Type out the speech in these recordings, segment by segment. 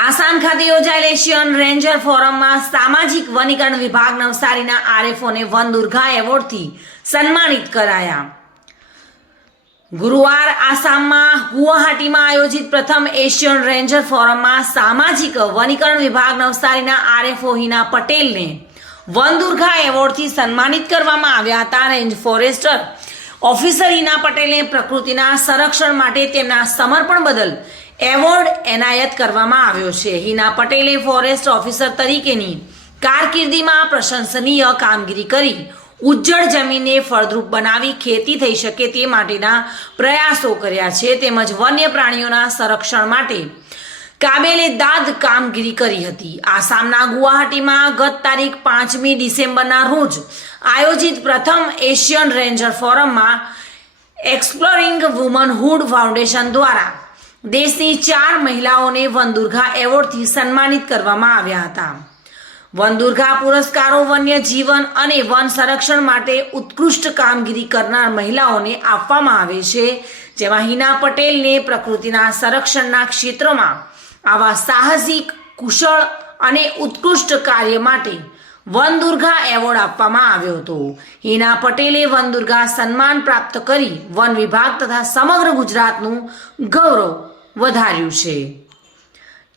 આસામ ખાતે યોજાયેલ Asian ranger ફોરમમાં સામાજિક વનીકરણ વિભાગ નવસારીના આરએફઓને વન દુર્ગા એવોર્ડથી સન્માનિત કરાયા। ગુરુવાર આસામમાં ગુવાહાટીમાં આયોજિત પ્રથમ એશિયન રેન્જર ફોરમમાં સામાજિક વનીકરણ વિભાગ નવસારીના આરએફઓ હિના પટેલને વન દુર્ગા એવોર્ડથી સન્માનિત કરવામાં આવ્યા હતા। રેન્જ ફોરેસ્ટર ઓફિસર હિના પટેલને પ્રકૃતિના સંરક્ષણ માટે તેમના સમર્પણ બદલ એવોર્ડ એનાયત કરવામાં આવ્યો છે। હિના પટેલે ફોરેસ્ટ ઓફિસર તરીકેની કારકિર્દીમાં પ્રશંસનીય કામગીરી કરી ઉજ્જડ જમીનને ફળદ્રુપ બનાવી ખેતી થઈ શકે તે માટેના પ્રયાસો કર્યા છે, તેમજ વન્ય પ્રાણીઓના સંરક્ષણ માટે કાબેલે દાદ કામગીરી કરી હતી। આસામના ગુવાહાટીમાં ગત તારીખ 5મી ડિસેમ્બરના રોજ આયોજિત પ્રથમ એશિયન રેન્જર ફોરમમાં એક્સપ્લોરિંગ વુમનહુડ ફાઉન્ડેશન દ્વારા દેશની 4 મહિલાઓને વન દુર્ગા એવોર્ડથી સન્માનિત કરવામાં આવ્યા હતા। વન દુર્ગા પુરસ્કારો વન્ય જીવન અને વન સંરક્ષણ માટે ઉત્કૃષ્ટ કામગીરી કરનાર મહિલાઓને આપવામાં આવે છે, જેમાં હિના પટેલને પ્રકૃતિના સંરક્ષણના ક્ષેત્રમાં આવા સાહસિક, કુશળ અને ઉત્કૃષ્ટ કાર્ય માટે વન દુર્ગા એવોર્ડ આપવામાં આવ્યો હતો। હિના પટેલે વન દુર્ગા સન્માન પ્રાપ્ત કરી વન વિભાગ તથા સમગ્ર ગુજરાતનું ગૌરવ વધાર્યું છે।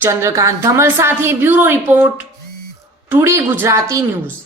ચંદ્રકાંત ધમલ સાથે bureau report, today Gujarati news.